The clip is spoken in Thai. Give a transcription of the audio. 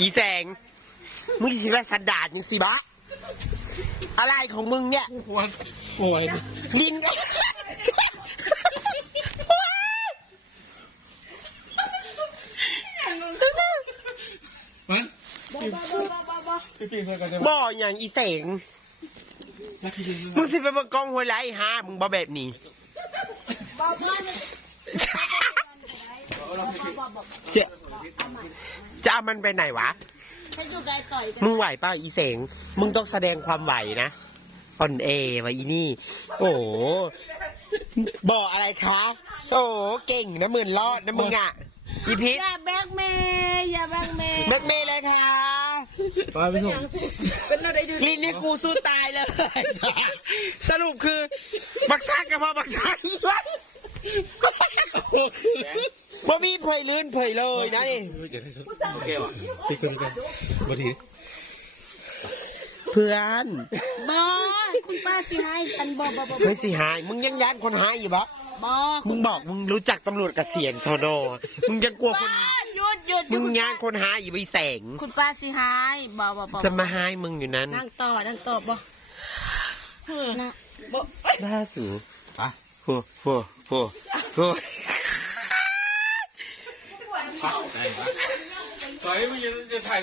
อีแสงมึงสิว่าสันดาษมึงสิบะอะไรของมึงเนี่ยป่วยลินมันบ่อย่างอีแสงมึงสิไปเบิ่งกล้องห้วยไรฮะมึงบ่แบบนี้จะเอามันไปไหนวะมึงไหวป่ะอีเสงมึงต้องแสดงความไหวนะอ่อนเอวะอีนี่โอ้บอกอะไรคะโอ้เก่งนะหมื่นรอดนะมึงอ่ะอีพิษอย่าแบกเมย์อย่าแบกเมย์แบกเมย์เลยค่ะเป็นยังเป็นอะไรดูลินนี่กูสู้ตายเลยสรุปคือบักซักกับพ่อบักซักอีวะบ่มีเผยลื่นเผยเลยนะนี่โอเคว่ะพี่คนกันบ่ทีเพื่อน บอคุณป้าสิให้ฉันบอไม่สิหายมึงยังยันคนหายอยู่ปะมึงบอกมึงรู้จักตำรวจเกษียณสนมึงยังกลัวคนหยุดมึงยันคนหายอยู่ไปแสงคุณป้าสิให้บอจะมาหายมึงอยู่นั้นนั่งต่อบอนะบอน่าสูอ่ะโหได้ปะต่อยมึงจะถ่าย